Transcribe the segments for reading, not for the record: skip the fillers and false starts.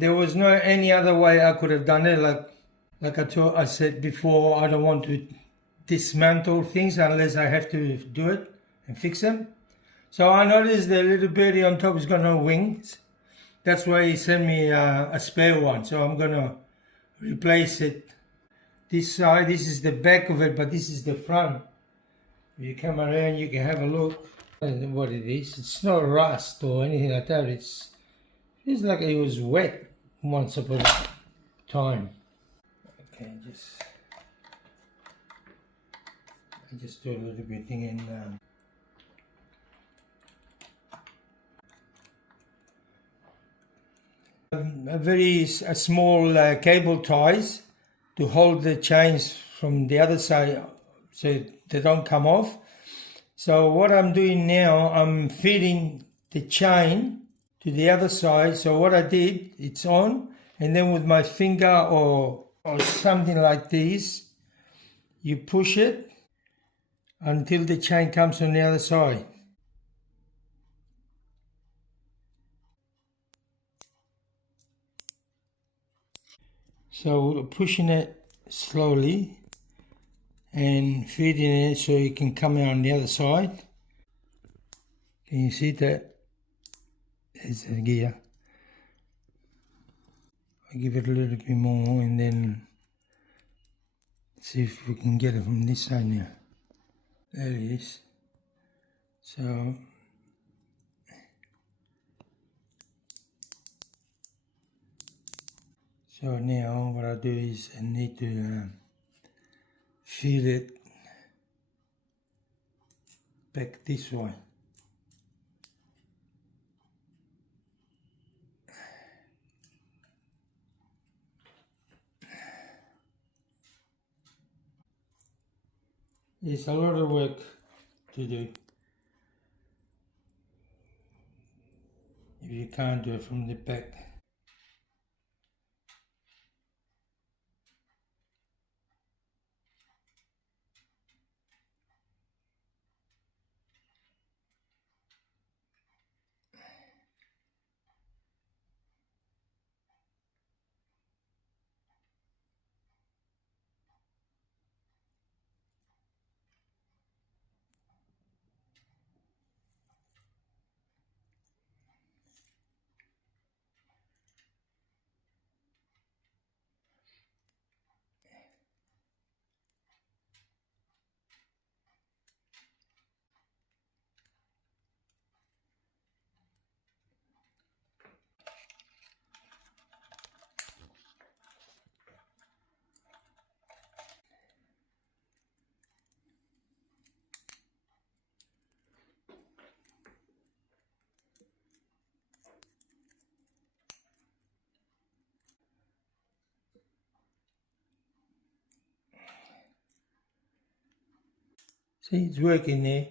there was no any other way I could have done it. Like I said before, I don't want to dismantle things unless I have to do it and fix them. So I noticed the little birdie on top has got no wings. That's why he sent me a spare one. So I'm gonna replace it. This side, this is the back of it, but this is the front. If you come around, you can have a look at what it is. It's not rust or anything like that. It feels like it was wet once upon a time. Okay, I just do a little bit thing in. A small cable ties to hold the chains from the other side so they don't come off. So what I'm doing now, I'm feeding the chain to the other side. So what I did, it's on, and then with my finger or something like this, you push it until the chain comes on the other side. So pushing it slowly and feeding it so it can come out on the other side. Can you see that? There's the gear. I give it a little bit more and then see if we can get it from this side now. There it is. So now what I do is I need to feed it back this way. It's a lot of work to do if you can't do it from the back. See, it's working there,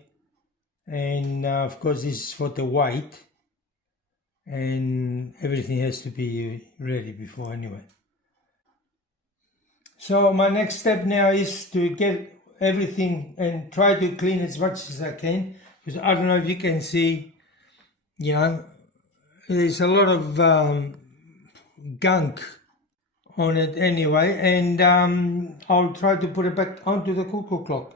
and of course this is for the weight, and everything has to be ready before anyway. So my next step now is to get everything and try to clean as much as I can, because I don't know if you can see, you know, there's a lot of gunk on it anyway, and I'll try to put it back onto the cuckoo clock.